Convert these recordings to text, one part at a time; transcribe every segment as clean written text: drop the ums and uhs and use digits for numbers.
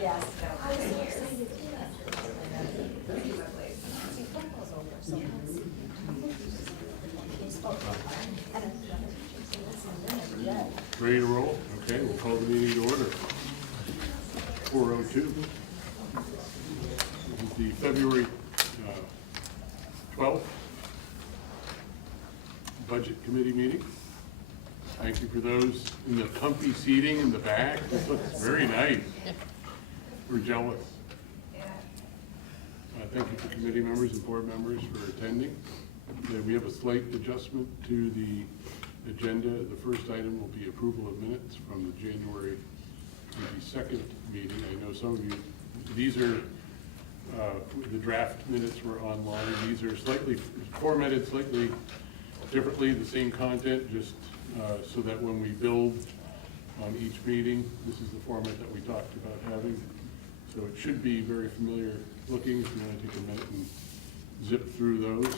yes. I was so excited. Ready to roll? Okay, we'll call the meeting to order. 4:02. This is the February 12th Budget Committee meeting. Thank you for those in the comfy seating in the back. This looks very nice. We're jealous. Thank you to committee members and board members for attending. We have a slight adjustment to the agenda. The first item will be approval of minutes from the January 22nd meeting. I know some of you, these are, the draft minutes were online. These are slightly formatted slightly differently, the same content, just so that when we build on each meeting, this is the format that we talked about having. So it should be very familiar looking. If you want to take a minute and zip through those.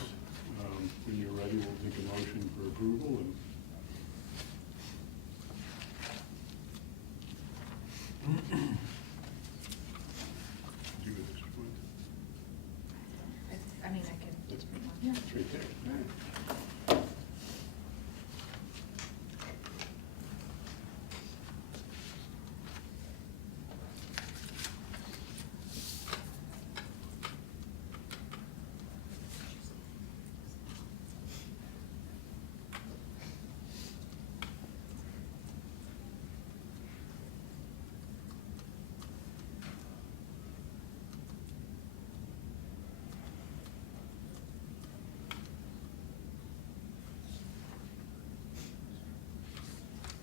When you're ready, we'll take a motion for approval. Do you have an extra point? I mean, I can. That's Yeah. it's right there. All right.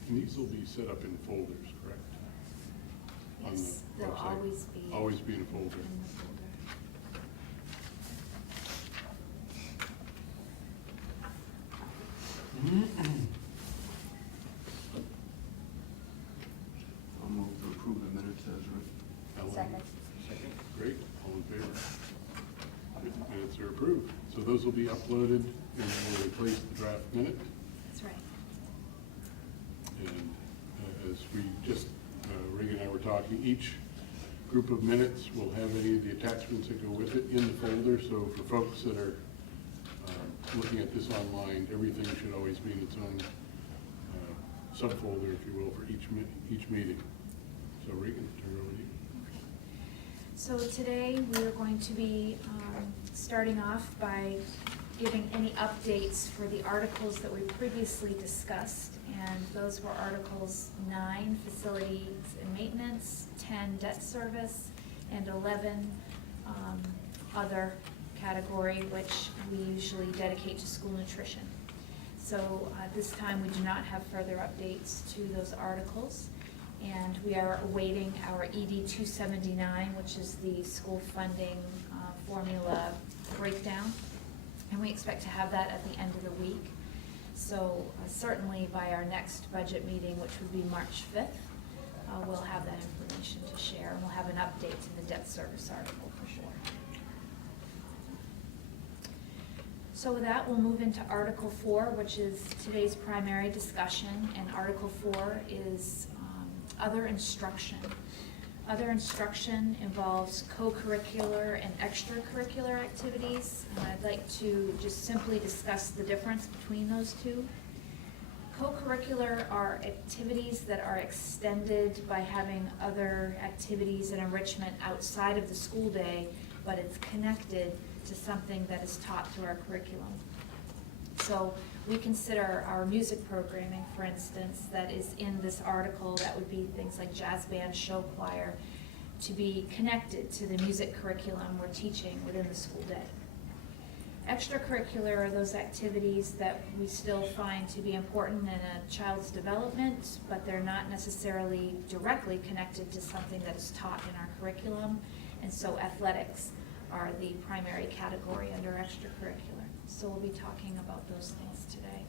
And these will be set up in folders, correct? On the Yes, they'll website? always be. Always be in a folder. In the folder. I'll move to approve the minutes as written. Ellen? Second. Second, great, all in favor? Good, minutes are approved. So those will be uploaded and will replace the draft minute. That's right. And as we just, Reagan and I were talking, each group of minutes will have any of the attachments that go with it in the folder. So for folks that are looking at this online, everything should always be in its own subfolder, if you will, for each meeting. So Reagan, turn it over to you. So today, we are going to be starting off by giving any updates for the articles that we previously discussed. And those were Articles 9, Facilities and Maintenance, 10, Debt Service, and 11, other category, which we usually dedicate to school nutrition. So this time, we do not have further updates to those articles. And we are awaiting our ED 279, which is the school funding formula breakdown. And we expect to have that at the end of the week. So certainly by our next budget meeting, which would be March 5th, we'll have that information to share. And we'll have an update to the debt service article for sure. So with that, we'll move into Article 4, which is today's primary discussion. And Article 4 is other instruction. Other instruction involves co-curricular and extracurricular activities, and I'd like to just simply discuss the difference between those two. Co-curricular are activities that are extended by having other activities and enrichment outside of the school day, but it's connected to something that is taught through our curriculum. So we consider our music programming, for instance, that is in this article, that would be things like jazz band, show choir, to be connected to the music curriculum we're teaching within the school day. Extracurricular are those activities that we still find to be important in a child's development, but they're not necessarily directly connected to something that is taught in our curriculum. And so athletics are the primary category under extracurricular. So we'll be talking about those things today.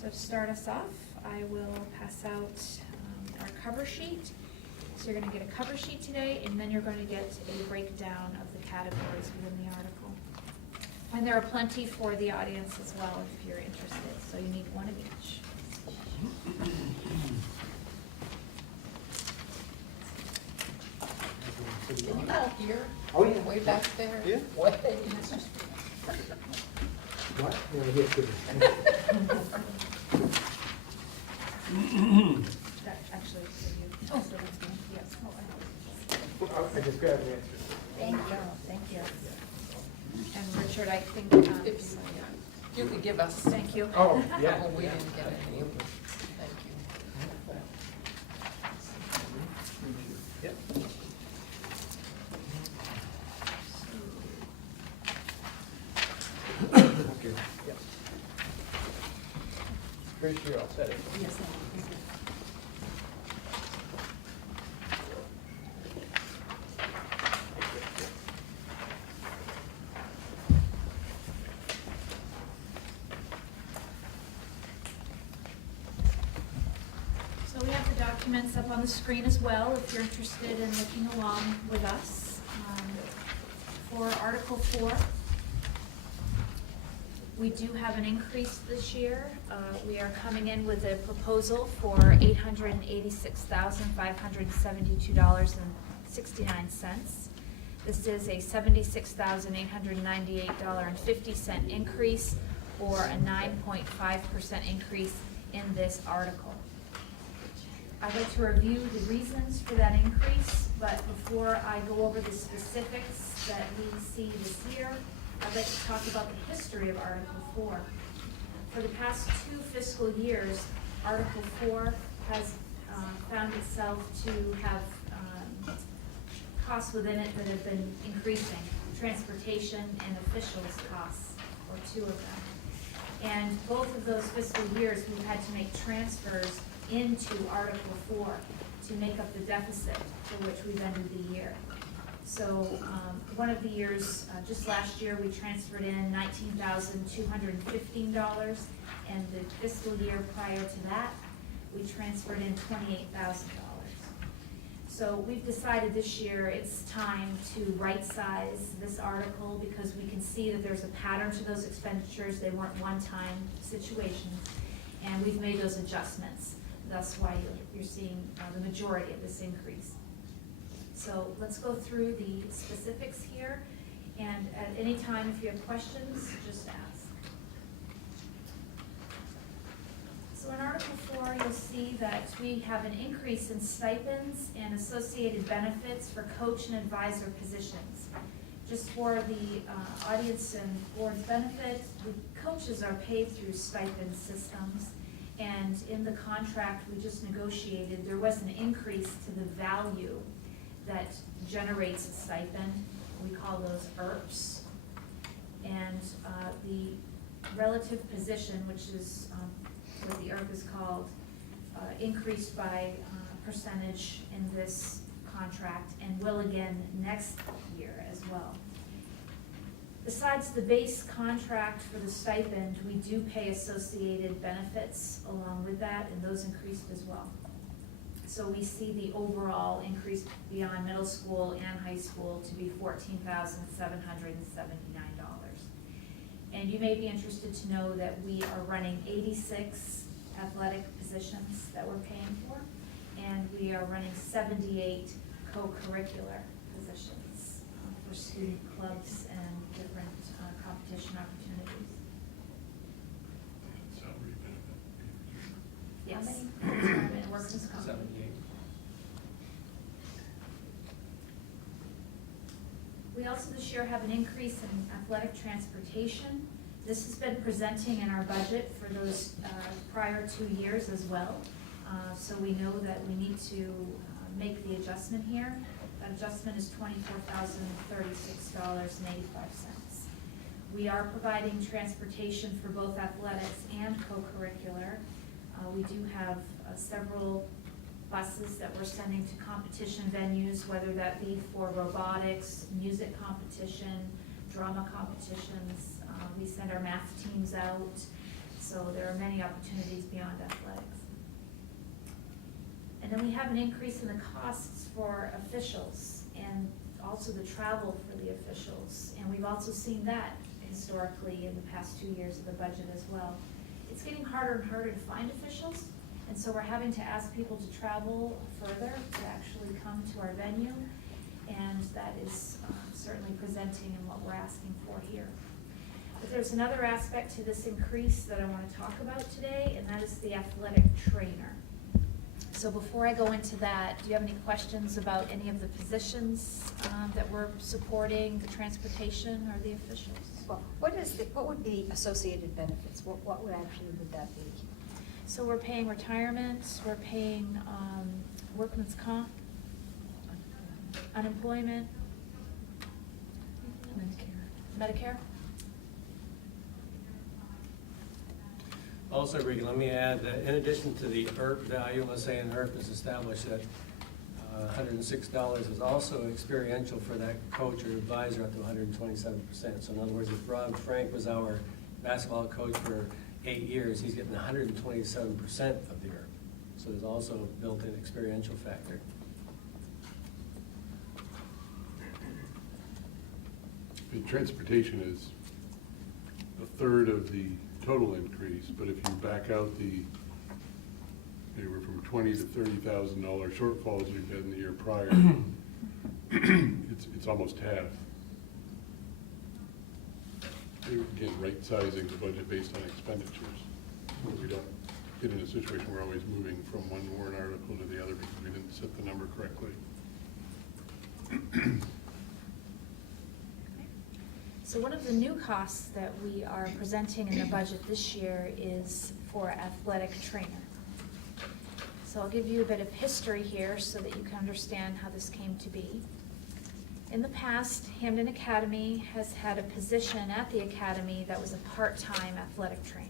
So to start us off, I will pass out our cover sheet. So you're going to get a cover sheet today, and then you're going to get a breakdown of the categories within the article. And there are plenty for the audience as well if you're interested, so you need one of each. Can you all hear? Oh, yeah. Way back there? Yeah. Way. What? No, I get it. That actually, for you. Oh, so that's me. Yes. I just grabbed the answer. Thank you, thank you. And Richard, I think, If you could give us. thank you. Oh, yeah. Oh, we didn't get any. Thank you. Yep. Okay, yeah. Pretty sure I'll set it. Yes, so we have the documents up on the screen as well, if you're interested in looking along with us. For Article 4, we do have an increase this year. We are coming in with a proposal for $886,572.69. This is a $76,898.50 increase, or a 9.5% increase in this article. I'd like to review the reasons for that increase, but before I go over the specifics that we see this year, I'd like to talk about the history of Article 4. For the past 2 fiscal years, Article 4 has found itself to have costs within it that have been increasing, transportation and officials costs, or 2 of them. And both of those fiscal years, we've had to make transfers into Article 4 to make up the deficit for which we've ended the year. So one of the years, just last year, we transferred in $19,215, and the fiscal year prior to that, we transferred in $28,000. So we've decided this year it's time to right-size this article, because we can see that there's a pattern to those expenditures. They weren't one-time situations, and we've made those adjustments. That's why you're seeing the majority of this increase. So let's go through the specifics here, and at any time, if you have questions, just ask. So in Article 4, you'll see that we have an increase in stipends and associated benefits for coach and advisor positions. Just for the audience and board's benefit, the coaches are paid through stipend systems, and in the contract we just negotiated, there was an increase to the value that generates a stipend. We call those ERPs. And the relative position, which is what the ERP is called, increased by percentage in this contract, and will again next year as well. Besides the base contract for the stipend, we do pay associated benefits along with that, and those increased as well. So we see the overall increase beyond middle school and high school to be $14,779. And you may be interested to know that we are running 86 athletic positions that we're paying for, and we are running 78 co-curricular positions for student clubs and different competition opportunities. Salary benefit. Yes. Retirement and workers' comp. 78. We also this year have an increase in athletic transportation. This has been presenting in our budget for those prior 2 years as well. So we know that we need to make the adjustment here. That adjustment is $24,036.85. We are providing transportation for both athletics and co-curricular. We do have several buses that we're sending to competition venues, whether that be for robotics, music competition, drama competitions. We send our math teams out, so there are many opportunities beyond athletics. And then we have an increase in the costs for officials and also the travel for the officials. And we've also seen that historically in the past 2 years of the budget as well. It's getting harder and harder to find officials, and so we're having to ask people to travel further to actually come to our venue. and that is certainly presenting in what we're asking for here. But there's another aspect to this increase that I want to talk about today, and that is the athletic trainer. So before I go into that, do you have any questions about any of the positions that we're supporting, the transportation or the officials? Well, what would be associated benefits? What would actually would that be? So we're paying retirement, we're paying workman's comp, unemployment, Medicare. Also, Regan, let me add that in addition to the IRP value, let's say an IRP is established at $106 is also experiential for that coach or advisor up to 127%. So in other words, if Rob Frank was our basketball coach for 8 years, he's getting 127% of the IRP. So there's also a built-in experiential factor. The transportation is a third of the total increase, but if you back out the anywhere from $20,000 to $30,000 shortfalls we've had in the year prior, it's almost half. Again, right-sizing the budget based on expenditures. We don't get in a situation where we're always moving from one warrant article to the other because we didn't set the number correctly. So one of the new costs that we are presenting in the budget this year is for athletic trainer. So I'll give you a bit of history here so that you can understand how this came to be. In the past, Hampden Academy has had a position at the academy that was a part-time athletic trainer.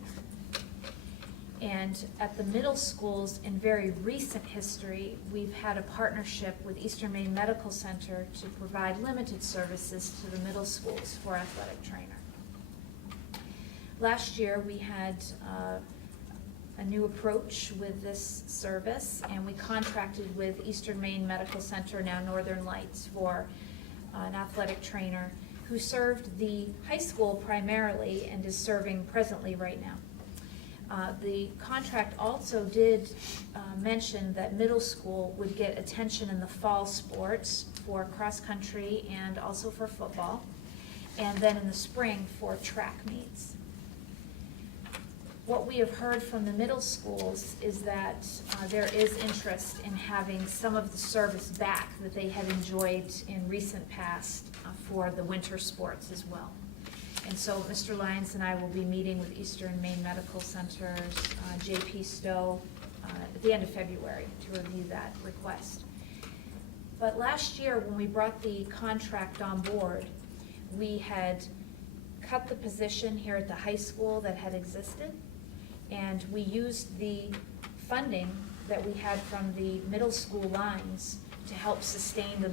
And at the middle schools, in very recent history, we've had a partnership with Eastern Maine Medical Center to provide limited services to the middle schools for athletic trainer. Last year, we had a new approach with this service, and we contracted with Eastern Maine Medical Center, now Northern Lights, for an athletic trainer who served the high school primarily and is serving presently right now. The contract also did mention that middle school would get attention in the fall sports for cross-country and also for football, and then in the spring for track meets. What we have heard from the middle schools is that there is interest in having some of the service back that they had enjoyed in recent past for the winter sports as well. And so Mr. Lyons and I will be meeting with Eastern Maine Medical Center's J.P. Stowe at the end of February to review that request. But last year, when we brought the contract on board, we had cut the position here at the high school that had existed, and we used the funding that we had from the middle school lines to help sustain the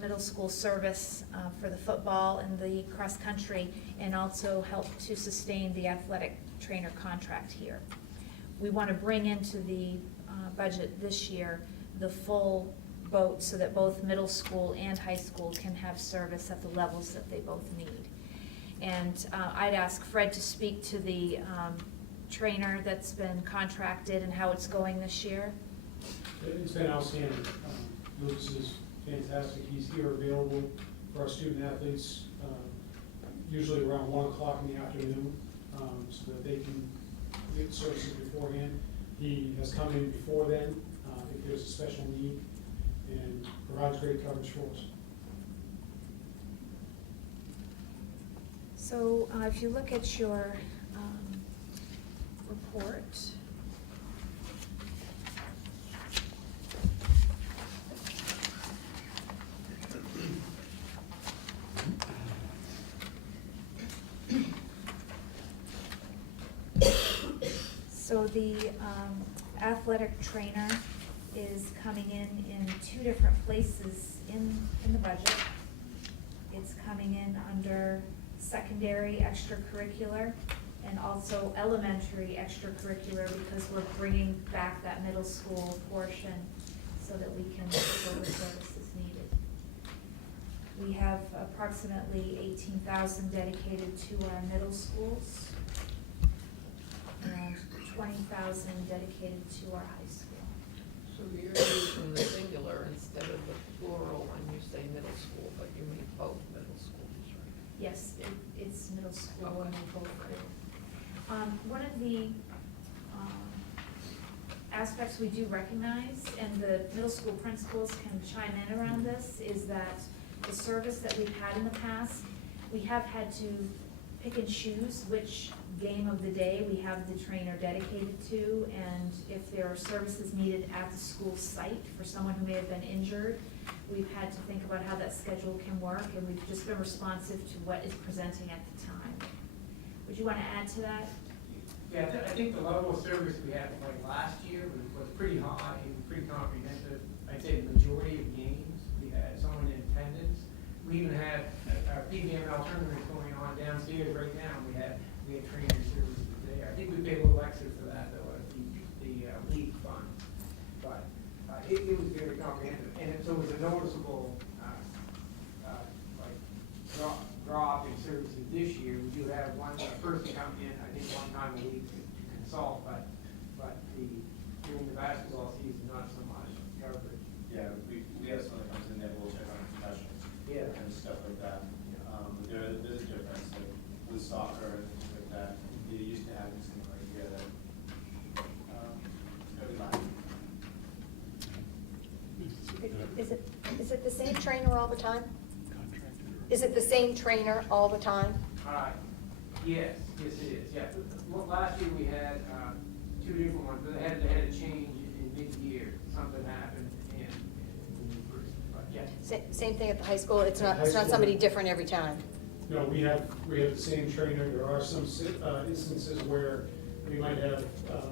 middle school service for the football and the cross country, and also help to sustain the athletic trainer contract here. We want to bring into the budget this year the full boat so that both middle school and high school can have service at the levels that they both need. And I'd ask Fred to speak to the trainer that's been contracted and how it's going this year. It's been outstanding. Lucas is fantastic. He's here available for our student athletes, usually around 1 o'clock in the afternoon, so that they can get services beforehand. He has come in before then, if there's a special need, and provides great coverage for us. So if you look at your report, so the athletic trainer is coming in 2 different places in the budget. It's coming in under secondary extracurricular and also elementary extracurricular, because we're bringing back that middle school portion so that we can fulfill the services needed. We have approximately 18,000 dedicated to our middle schools and 20,000 dedicated to our high school. So you're using the singular instead of the plural when you say middle school. middle school and then go through. One of the aspects we do recognize, and the middle school principals can chime in around this, is that the service that we've had in the past, we have had to pick and choose which game of the day we have the trainer dedicated to, and if there are services needed at the school site for someone who may have been injured, we've had to think about how that schedule can work, and we've just been responsive to what is presenting at the time. Would you want to add to that? Yeah, I think the level of service we had like last year was pretty high and pretty comprehensive. I'd say the majority of games, we had someone in attendance. We even had our PBML tournament going on downstairs right now. We had training services there. I think we paid a little extra for that though, at the league fund. But it was very comprehensive, and so it was a noticeable drop in services this year. We do have one person come in, I think one time a week to consult, but during the basketball season, not so much coverage. Yeah, we have someone that comes in there, we'll check on concussions. Yeah. And stuff like that. But there's a difference, like with soccer and things like that, you used to having something right here that, it's gonna be lacking. Is it the same trainer all the time? Is it the same trainer all the time? Yes, it is, yeah. Last year we had two different ones, but they had a change in mid-year. Something happened but yeah. Same thing at the high school? It's At not, high it's not school. somebody different every time? No, we have the same trainer. There are some instances where we might have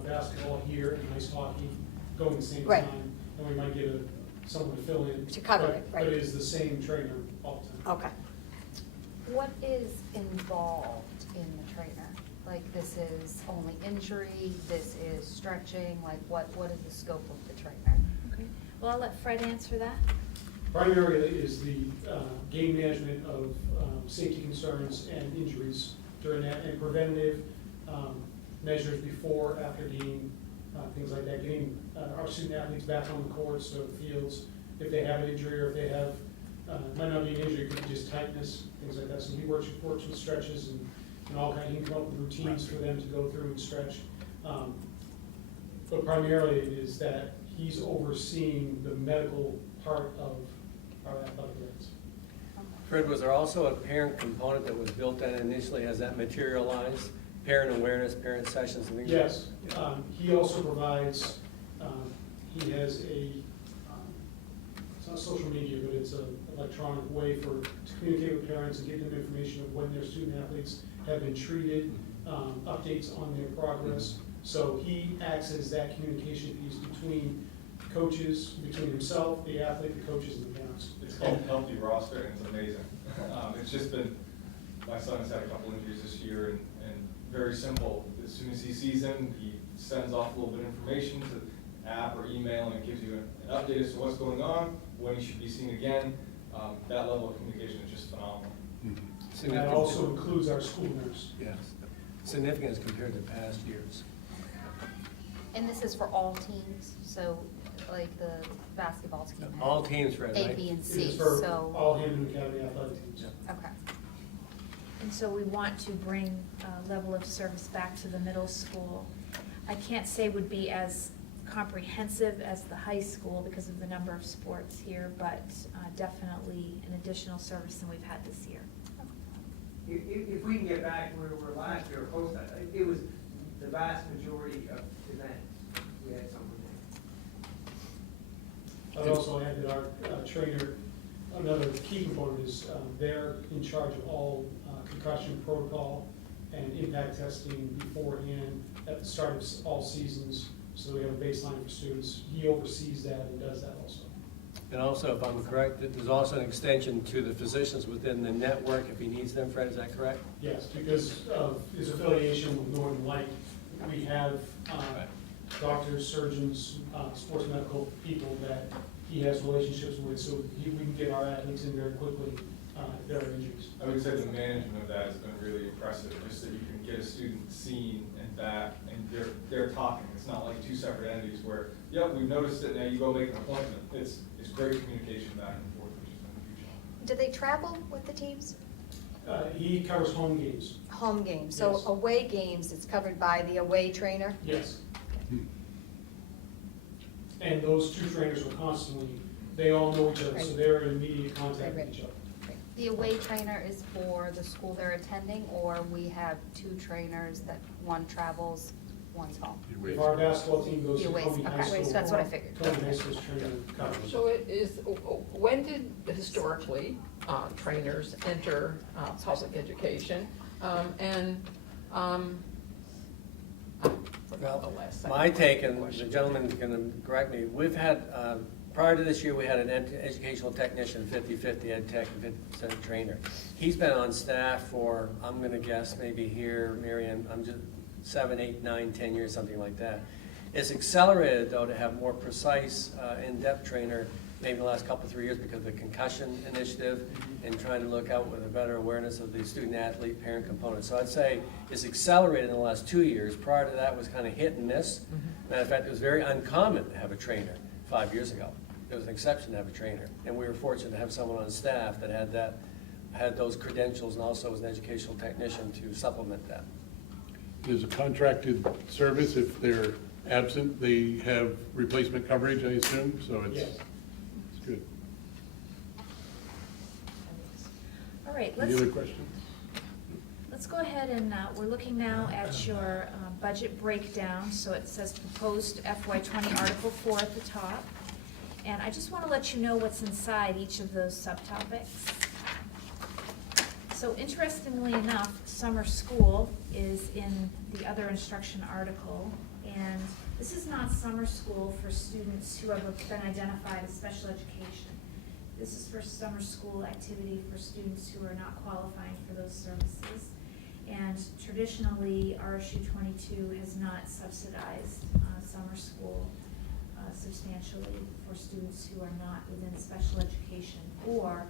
basketball here and ice hockey going at the same Right. time, and we might get someone to fill in. To cover but- it, right. But it is the same trainer all the time. Okay. What is involved in the trainer? Like, this is only injury, this is stretching, like, what is the scope of the trainer? Okay, well, I'll let Fred answer that. Primarily is the game management of safety concerns and injuries during that, and preventative measures before, after game, things like that, getting our student athletes back on the courts or the fields if they have an injury, or if they have, might not be an injury, it could be just tightness, things like that. So he works with stretches and all kinds, he can come up with routines for them to go through and stretch. But primarily it is that he's overseeing the medical part of our athletic events. Fred, was there also a parent component that was built in initially? Has that materialized? Parent awareness, parent sessions and things? Yes, he also provides, he has it's not social media, but it's an electronic way to communicate with parents and give them information of when their student athletes have been treated, updates on their progress. So he acts as that communication piece between coaches, between himself, the athlete, the coaches, and the parents. It's called Healthy Roster, and it's amazing. It's just been, my son has had a couple injuries this year, and very simple. As soon as he sees him, he sends off a little bit of information to the app or email, and it gives you an update as to what's going on, when he should be seen again. That level of communication is just phenomenal. And that also includes our school nurse. Yes, significant as compared to past years. And this is for all teams, so like the basketball team? has All teams, Fred, A, right? B, and It C, is for so, all Hampden Academy athletic teams. okay. And so we want to bring a level of service back to the middle school. I can't say would be as comprehensive as the high school because of the number of sports here, but definitely an additional service than we've had this year. If we can get back to where we were last year, or close to that, it was the vast majority of events, we had someone there. I'd also add that our trainer, another key component is they're in charge of all concussion protocol and impact testing beforehand at the start of all seasons, so we have a baseline for students. He oversees that and does that also. And also, if I'm correct, that there's also an extension to the physicians within the network if he needs them, Fred, is that correct? Yes, because of his affiliation with Northern Light, we have doctors, surgeons, sports medical people that he has relationships with, so we can get our athletes in very quickly if there are injuries. I would say the management of that has been really impressive, just that you can get a student seen and back, and they're talking. It's not like two separate entities where, yep, we've noticed it, now you go make an appointment. It's great communication back and forth, which has been a huge help. Do they travel with the teams? He covers home games. Home games, so Yes. away games, it's covered by the away trainer? Yes. And those two trainers were constantly, they all know each other, so Right. they're in immediate contact Right, with each other. The away trainer is for the school they're attending, or we have two trainers that one travels, one's home? If our basketball team goes The to aways, Tony High okay, School. so that's what I figured. Tony High School's trainer covers. So it is, when did historically trainers enter public education? I forgot the last second. My take, and the question. gentleman's gonna correct me, we've had, prior to this year, we had an educational technician, 50/50 ed tech, and 50% trainer. He's been on staff for, I'm gonna guess, maybe here, Marion, I'm just 7, 8, 9, 10 years, something like that. It's accelerated, though, to have more precise, in-depth trainer, maybe in the last couple, 3 years, because of the concussion initiative and trying to look out with a better awareness of the student-athlete parent component. So I'd say it's accelerated in the last 2 years. Prior to that was kind of hit and miss. Matter of fact, it was very uncommon to have a trainer 5 years ago. It was an exception to have a trainer. And we were fortunate to have someone on staff that had those credentials and also was an educational technician to supplement that. There's a contracted service. If they're absent, they have replacement coverage, I assume, so Yes. it's good. All right, Any other questions? let's go ahead and, we're looking now at your budget breakdown. So it says proposed FY20 Article 4 at the top. And I just want to let you know what's inside each of those subtopics. So interestingly enough, summer school is in the other instruction article. And this is not summer school for students who have been identified as special education. This is for summer school activity for students who are not qualifying for those services. And traditionally, RSU 22 has not subsidized summer school substantially for students who are not within special education or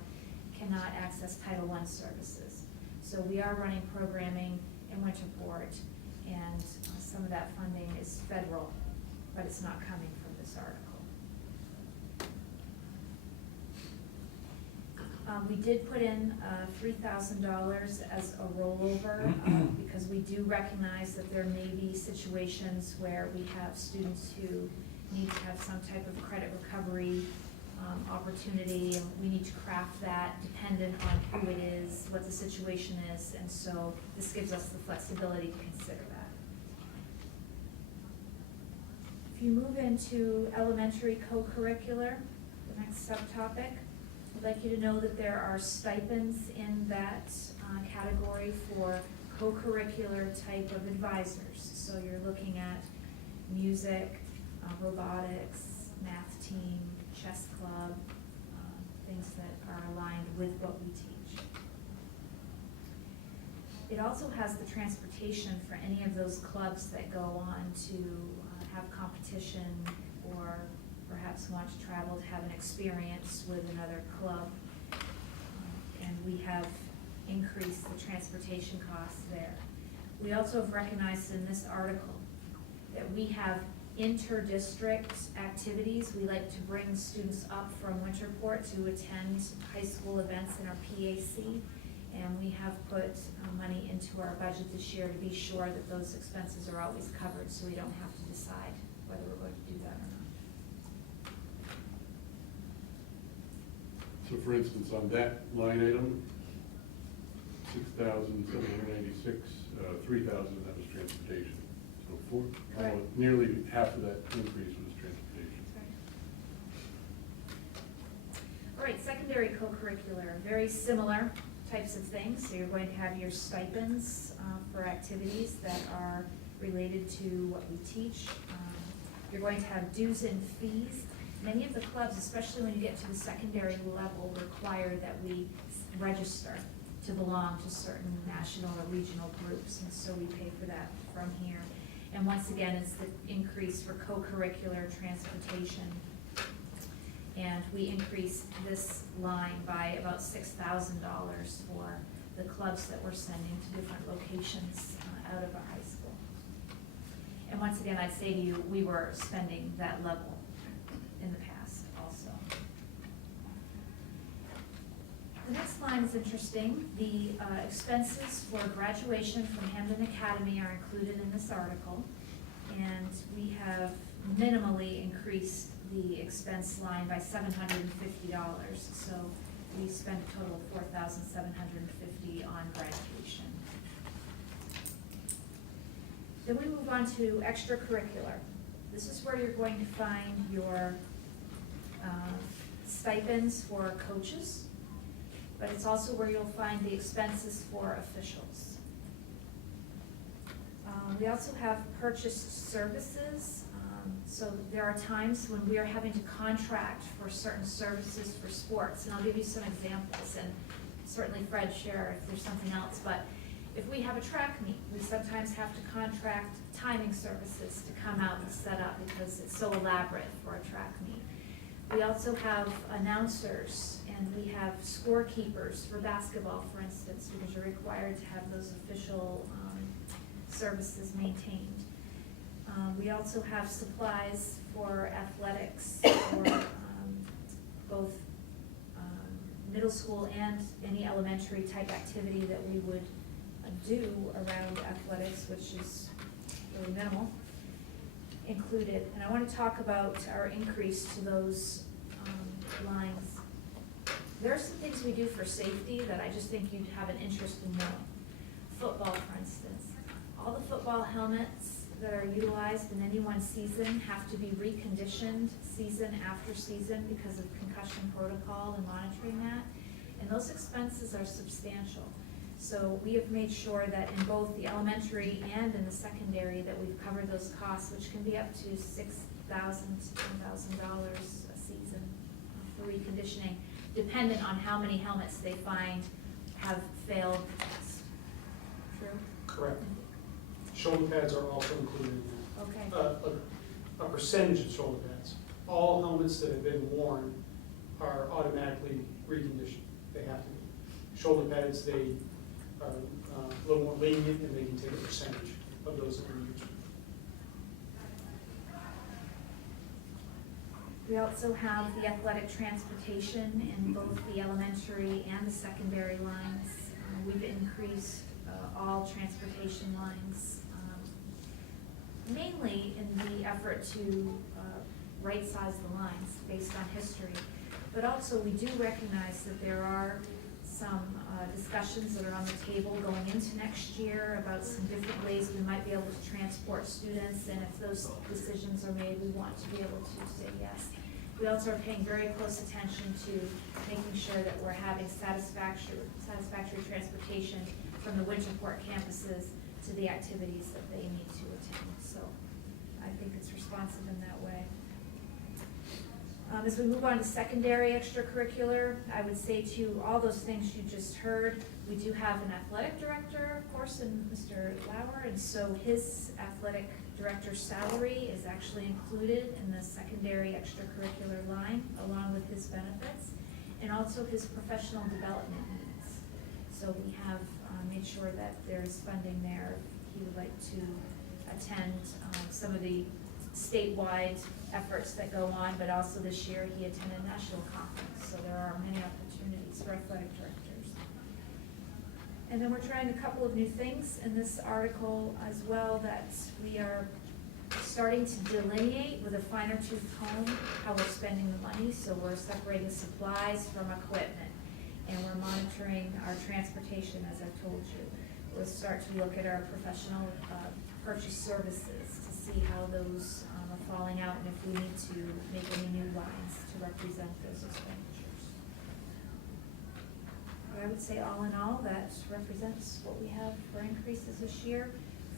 cannot access Title I services. So we are running programming in Winterport, and some of that funding is federal, but it's not coming from this article. We did put in $3,000 as a rollover because we do recognize that there may be situations where we have students who need to have some type of credit recovery opportunity, and we need to craft that dependent on who it is, what the situation is, and so this gives us the flexibility to consider that. If you move into elementary co-curricular, the next subtopic, I'd like you to know that there are stipends in that category for co-curricular type of advisors. So you're looking at music, robotics, math team, chess club, things that are aligned with what we teach. It also has the transportation for any of those clubs that go on to have competition or perhaps want to travel to have an experience with another club. And we have increased the transportation costs there. We also have recognized in this article that we have inter-district activities. We like to bring students up from Winterport to attend high school events in our PAC. And we have put money into our budget this year to be sure that those expenses are always covered, so we don't have to decide whether we're going to do that or not. So for instance, on that line item, 6,796, 3,000 of that was transportation. So Correct. nearly half of that increase was transportation. All right, secondary co-curricular, very similar types of things. So you're going to have your stipends for activities that are related to what we teach. You're going to have dues and fees. Many of the clubs, especially when you get to the secondary level, require that we register to belong to certain national or regional groups, and so we pay for that from here. And once again, it's the increase for co-curricular transportation. And we increased this line by about $6,000 for the clubs that we're sending to different locations out of our high school. And once again, I'd say to you, we were spending that level in the past also. The next line is interesting. The expenses for graduation from Hampden Academy are included in this article. And we have minimally increased the expense line by $750. So we spent a total of $4,750 on graduation. Then we move on to extracurricular. This is where you're going to find your stipends for coaches, but it's also where you'll find the expenses for officials. We also have purchased services. So there are times when we are having to contract for certain services for sports, and I'll give you some examples, and certainly Fred share if there's something else, but if we have a track meet, we sometimes have to contract timing services to come out and set up because it's so elaborate for a track meet. We also have announcers, and we have scorekeepers for basketball, for instance, because you're required to have those official services maintained. We also have supplies for athletics for both middle school and any elementary type activity that we would do around athletics, which is really minimal, included. And I want to talk about our increase to those lines. There are some things we do for safety that I just think you'd have an interest in knowing. Football, for instance. All the football helmets that are utilized in any one season have to be reconditioned season after season because of concussion protocol and monitoring that. And those expenses are substantial. So we have made sure that in both the elementary and in the secondary that we've covered those costs, which can be up to $6,000 to $10,000 a season for reconditioning, dependent on how many helmets they find have failed the test. True? Correct. Shoulder pads are also included in that. Okay. A percentage of shoulder pads. All helmets that have been worn are automatically reconditioned. They have to be. Shoulder pads, they are a little more lenient, and they can take a percentage of those that are used. We also have the athletic transportation in both the elementary and the secondary lines. We've increased all transportation lines, mainly in the effort to right-size the lines based on history. But also, we do recognize that there are some discussions that are on the table going into next year about some different ways we might be able to transport students, and if those decisions are made, we want to be able to say yes. We also are paying very close attention to making sure that we're having satisfactory transportation from the Winterport campuses to the activities that they need to attend. So I think it's responsive in that way. As we move on to secondary extracurricular, I would say to you, all those things you just heard, we do have an athletic director, of course, in Mr. Lauer, and so his athletic director's salary is actually included in the secondary extracurricular line, along with his benefits, and also his professional development needs. So we have made sure that there is funding there if he would like to attend some of the statewide efforts that go on, but also this year he attended a national conference, so there are many opportunities for athletic directors. And then we're trying a couple of new things in this article as well, that we are starting to delineate with a finer tooth comb how we're spending the money. So we're separating supplies from equipment, and we're monitoring our transportation, as I've told you. We'll start to look at our professional purchase services to see how those are falling out, and if we need to make any new lines to represent those expenditures. But I would say all in all, that represents what we have for increases this year.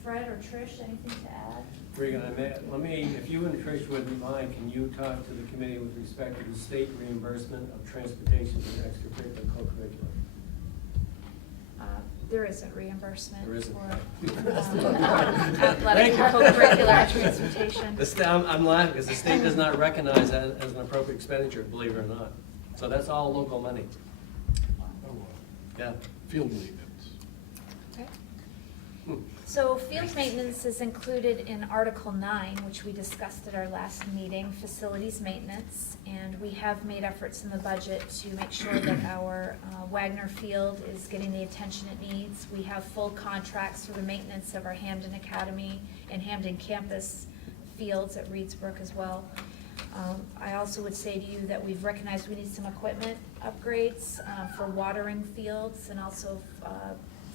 Fred or Trish, anything to add? Regan, let me, if you and Trish wouldn't mind, can you talk to the committee with respect to the state reimbursement of transportation and extracurricular co-curricular? There isn't reimbursement There isn't. for athletic co-curricular transportation. I'm laughing because the state does not recognize that as an appropriate expenditure, believe it or not. So that's all local money. Oh, well. Yeah. Field maintenance. Okay. So field maintenance is included in Article 9, which we discussed at our last meeting, facilities maintenance. And we have made efforts in the budget to make sure that our Wagner Field is getting the attention it needs. We have full contracts for the maintenance of our Hampden Academy and Hampden campus fields at Reedsbrook as well. I also would say to you that we've recognized we need some equipment upgrades for watering fields and also,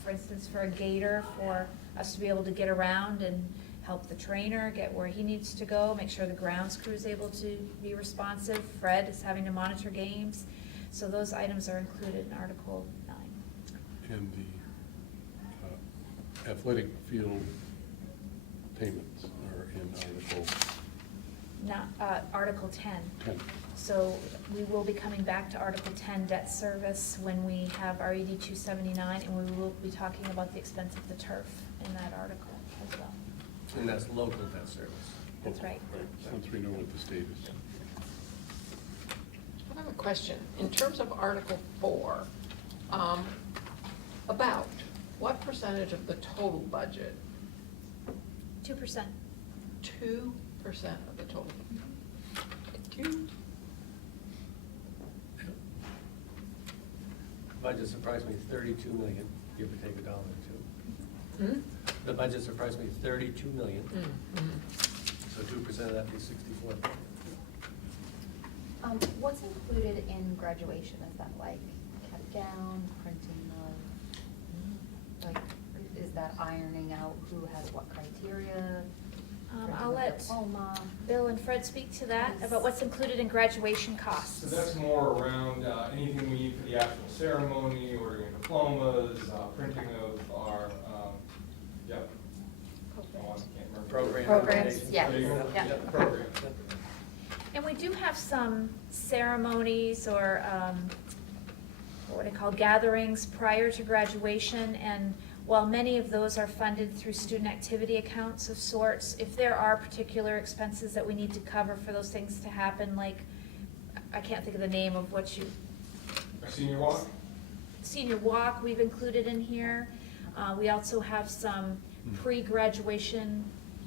for instance, for a gator for us to be able to get around and help the trainer get where he needs to go, make sure the grounds crew is able to be responsive. Fred is having to monitor games. So those items are included in Article 9. And the athletic field payments are in Article Not, Article 10. 10. So we will be coming back to Article 10, debt service, when we have our ED 279, and we will be talking about the expense of the turf in that article as well. And that's local debt service. That's right. Right, since we know what the state is. I have a question. In terms of Article 4, about what percentage of the total budget? 2%. 2% of the total. Thank you. Budget's approximately 32 million, give or take $1 or Hmm? $2. The budget's approximately 32 million, Mm-hmm. so 2% of that is 64. What's included in graduation? Is that like cap gown, printing of, like, is that ironing out who has what criteria? printing I'll of let diploma? Bill and Fred speak to that, Yes. about what's included in graduation costs. So that's more around anything we need for the actual ceremony, ordering diplomas, printing of our, yep. Oh, I can't remember. Program. Programs, yeah. There you go. Yeah. Yep, program. And we do have some ceremonies or, what are they called, gatherings prior to graduation, and while many of those are funded through student activity accounts of sorts, if there are particular expenses that we need to cover for those things to happen, like, I can't think of the name of what you, Our senior walk? senior walk we've included in here. We also have some pre-graduation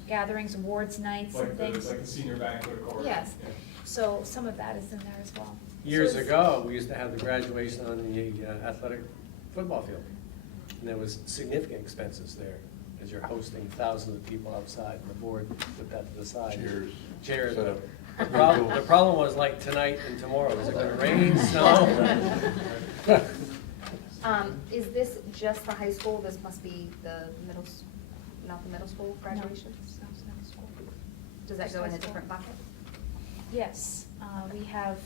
gatherings, awards nights and Like things. the senior banquet, of course. Yes. Yeah. So some of that is in there as well. Years So it's- ago, we used to have the graduation on the athletic football field. And there was significant expenses there, as you're hosting thousands of people outside, and the board put that to the side. Chairs. Chairs. Set up. The problem was like tonight and tomorrow, is it gonna rain, snow? Is this just the high school? This must be the not the middle school graduation? Does that go in a different bucket? Yes, we have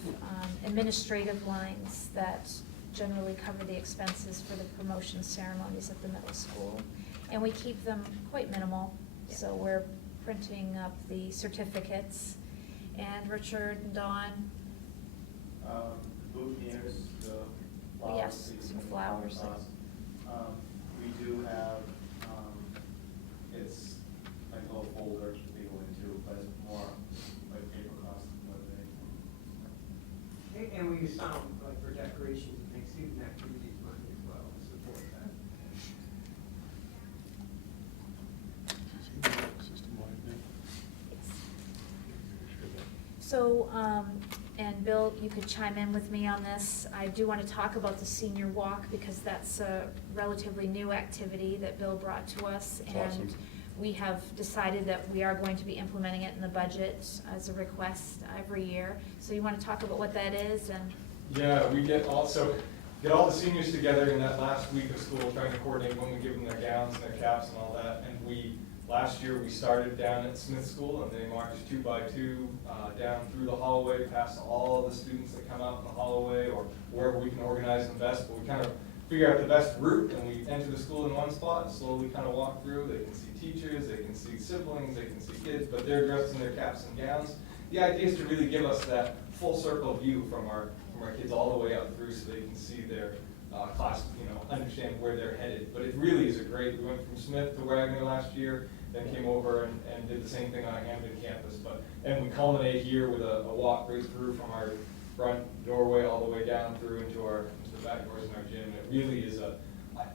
administrative lines that generally cover the expenses for the promotion ceremonies at the middle school. And we keep them quite minimal, so we're printing up the certificates. And Richard and Dawn, Boutonnieres, the flowers. Yes, that you some can flowers. toss. We do have, it's like a little folder that they go into, but it's more like paper costs than what they. And we use some, like, for decorations and things, student activities money as well, to support that. System-wide then? Share that. so, and Bill, you could chime in with me on this. I do want to talk about the senior walk because that's a relatively new activity that Bill brought to us. That's awesome. And we have decided that we are going to be implementing it in the budget as a request every year. So you want to talk about what that is and? Yeah, we get all the seniors together in that last week of school, trying to coordinate when we give them their gowns and their caps and all that. And last year, we started down at Smith School, and they marched 2 by 2 down through the hallway, past all the students that come out in the hallway, or wherever we can organize them best. But we kind of figure out the best route, and we enter the school in one spot, and slowly kind of walk through. They can see teachers, they can see siblings, they can see kids, but they're dressed in their caps and gowns. The idea is to really give us that full circle view from our kids all the way up through, so they can see their class, understand where they're headed. But it really is we went from Smith to Wagner last year, then came over and did the same thing on our Hampden campus. And we culminate here with a walk right through from our front doorway all the way down through into the back doors in our gym. And it really is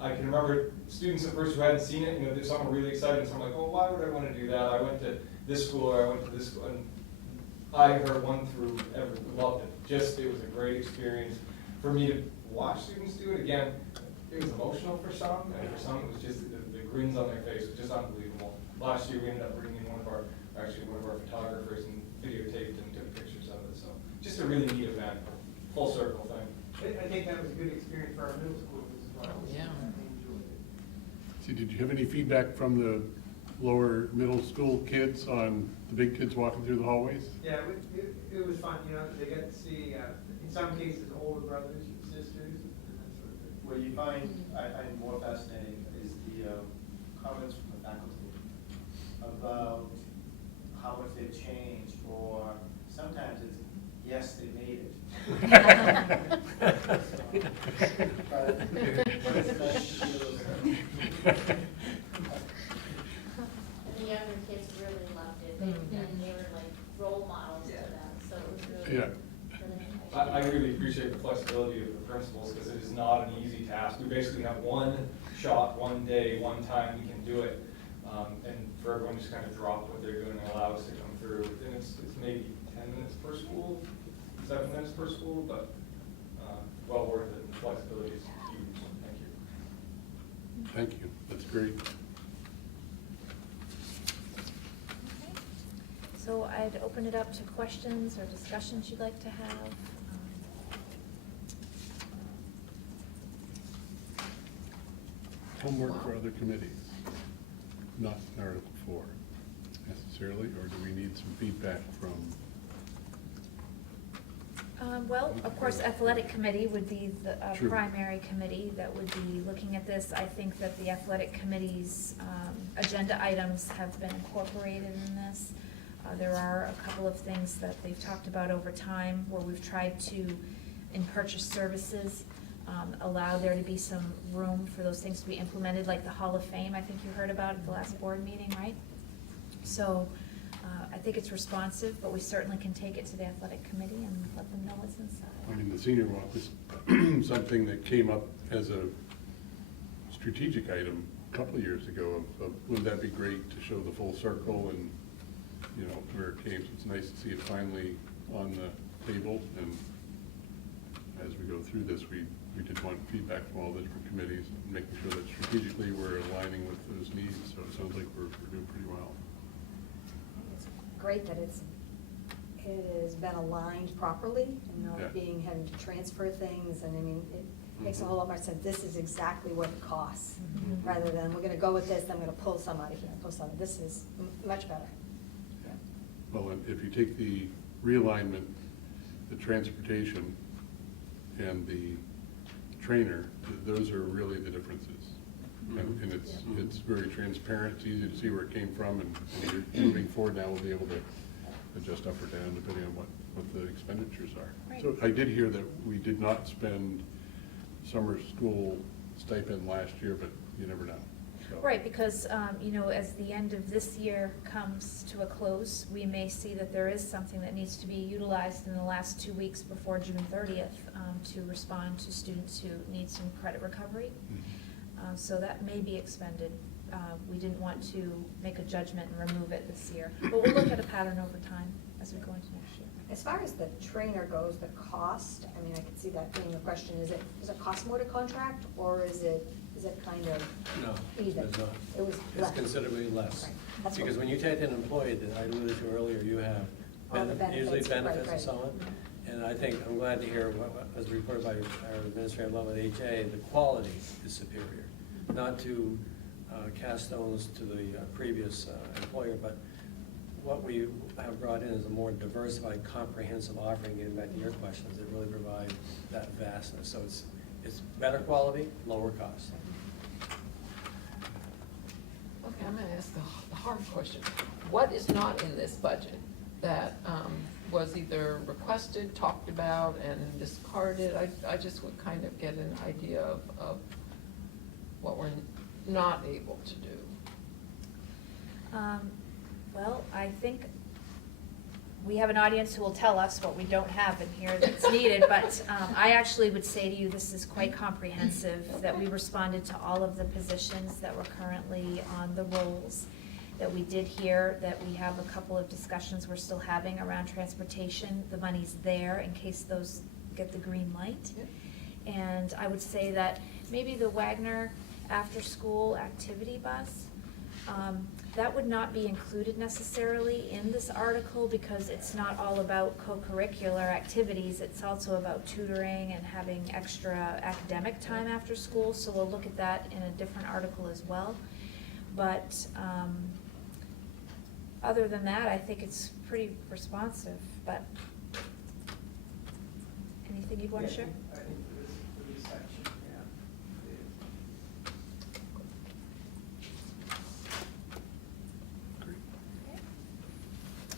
I I can remember students at first who hadn't seen it, you know, some were really excited, and some were like, oh, why would I want to do that? I went to this school, or I went to this school, and I heard one through every, loved it. Just, it was a great experience for me to watch students do it. Again, it was emotional for some, and for some it was just the grins on their face was just unbelievable. Last year we ended up bringing one of our photographers and videotaped and took pictures of it. So just a really neat event, full circle thing. I think that was a good experience for our middle schoolers as well. Oh, yeah. They enjoyed it. See, did you have any feedback from the lower middle school kids on the big kids walking through the hallways? Yeah, it was fun, you know, they got to see, in some cases, older brothers and sisters and that sort of thing. What you find, I find more fascinating is the comments from the faculty about how much they've changed, or sometimes it's, yes, they made it. But it's nice to feel The younger kids really loved it, and they were like role models to them, so it was really, Yeah. really I nice. really appreciate the flexibility of the principals, because it is not an easy task. We basically have one shot, one day, one time we can do it. And for everyone just kind of drop what they're doing and allow us to come through. And it's maybe 10 minutes per school, 7 minutes per school, but well worth it. The flexibility is huge. Thank you. Thank you, that's great. So I'd open it up to questions or discussions you'd like to have. Homework for other committees, not in Article 4 necessarily, or do we need some feedback from? Well, of course, athletic committee would be the True. primary committee that would be looking at this. I think that the athletic committee's agenda items have been incorporated in this. There are a couple of things that they've talked about over time where we've tried to, in purchase services, allow there to be some room for those things to be implemented, like the Hall of Fame, I think you heard about at the last board meeting, right? So I think it's responsive, but we certainly can take it to the athletic committee and let them know what's I inside. mean, the senior walk was something that came up as a strategic item a couple of years ago of wouldn't that be great to show the full circle and, you know, where it came. So it's nice to see it finally on the table, and as we go through this, we did want feedback from all the different committees, and making sure that strategically we're aligning with those needs, so it sounds like we're doing pretty well. It's great that it has been aligned properly and Yeah. not being, having to transfer things, and I mean, it makes a Mhm. whole lot more sense. This is exactly what it costs, Mhm. rather than, we're gonna go with this, I'm gonna pull some out of here, pull some. This is much better. Well, and if you take the realignment, the transportation, and the trainer, those are really the differences. And it's very transparent, it's easy to see where it came from, and you're moving forward now, we'll be able to adjust up or down depending on what the expenditures are. Right. So I did hear that we did not spend summer school stipend last year, but you never know. So- Right, because, you know, as the end of this year comes to a close, we may see that there is something that needs to be utilized in the last 2 weeks before June 30th to respond to students who need some credit recovery. Mhm. So that may be expended. We didn't want to make a judgment and remove it this year. But we'll look at a pattern over time as we go into next year. As far as the trainer goes, the cost, I mean, I can see that being a question. Does it cost more to contract, or is it kind of No, even? it's not. It was It's less. considerably less. Right. That's Because what- when you take an employee that I alluded to earlier, you have All the usually benefits, right, benefits and right. so on. And I think, I'm glad to hear what was reported by our administrative level at HA, the quality is superior. Not to cast stones to the previous employer, but what we have brought in is a more diversified, comprehensive offering, getting back to your questions, that really provide that vastness. So it's better quality, lower cost. Okay, I'm gonna ask the hard question. What is not in this budget that was either requested, talked about, and discarded? I just would kind of get an idea of what we're not able to do. Well, I think we have an audience who will tell us what we don't have in here that's needed, but I actually would say to you, this is quite comprehensive, that we responded to all of the positions that were currently on the rolls, that we did hear, that we have a couple of discussions we're still having around transportation. The money's there in case those get the green light. And I would say that maybe the Wagner after-school activity bus, that would not be included necessarily in this article because it's not all about co-curricular activities. It's also about tutoring and having extra academic time after school. So we'll look at that in a different article as well. But other than that, I think it's pretty responsive. But anything you'd want to share? I think for this section, yeah.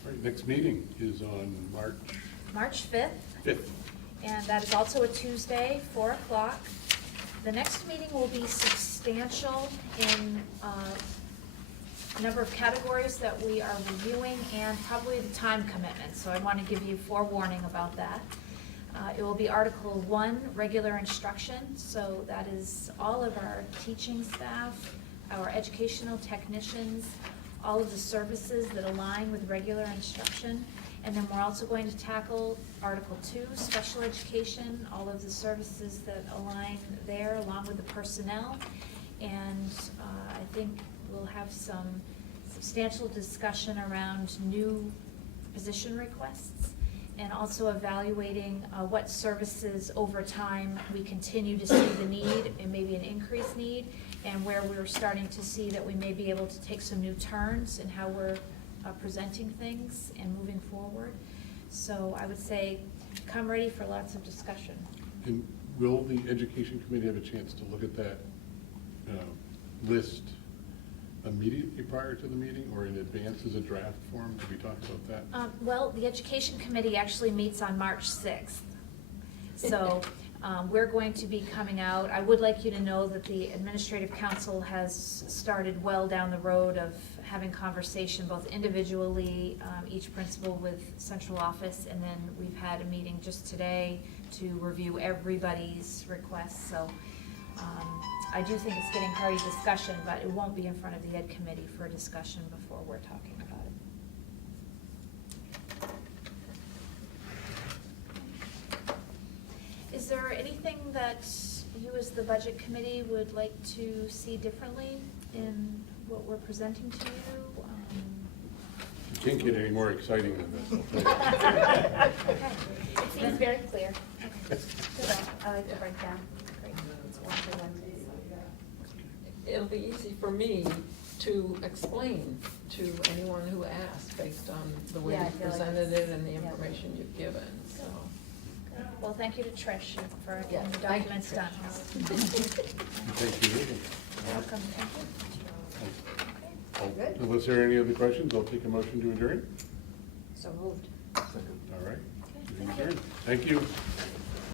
All right, next meeting is on March 5th. 5th. And that is also a Tuesday, 4 o'clock. The next meeting will be substantial in number of categories that we are reviewing and probably the time commitment. So I want to give you forewarning about that. It will be Article 1, regular instruction. So that is all of our teaching staff, our educational technicians, all of the services that align with regular instruction. And then we're also going to tackle Article 2, special education, all of the services that align there along with the personnel. And I think we'll have some substantial discussion around new position requests and also evaluating what services over time we continue to see the need and maybe an increased need, and where we're starting to see that we may be able to take some new turns in how we're presenting things and moving forward. So I would say come ready for lots of discussion. And will the Education Committee have a chance to look at that list immediately prior to the meeting or in advance as a draft form? Did we talk about that? Well, the Education Committee actually meets on March 6th. So we're going to be coming out. I would like you to know that the Administrative Council has started well down the road of having conversation both individually, each principal with central office, and then we've had a meeting just today to review everybody's requests. So I do think it's getting hearty discussion, but it won't be in front of the Ed Committee for a discussion before we're talking about it. Is there anything that you as the Budget Committee would like to see differently in what we're presenting to you? You can't get any more exciting than this. Okay. It seems very clear. Okay. Good. I like the breakdown. Great. It's one for one. It'll be easy for me to explain to anyone who asks based on the way Yeah, I you feel like presented it's- it and the yeah. information you've given, so. Well, thank you to Trish for Yeah, getting the thank you, documents done. Thank you. Welcome, thank you. Oh, Good. unless there are any other questions, I'll take a motion to adjourn. So moved. All right. Okay, Meeting thank you. adjourned. Thank you.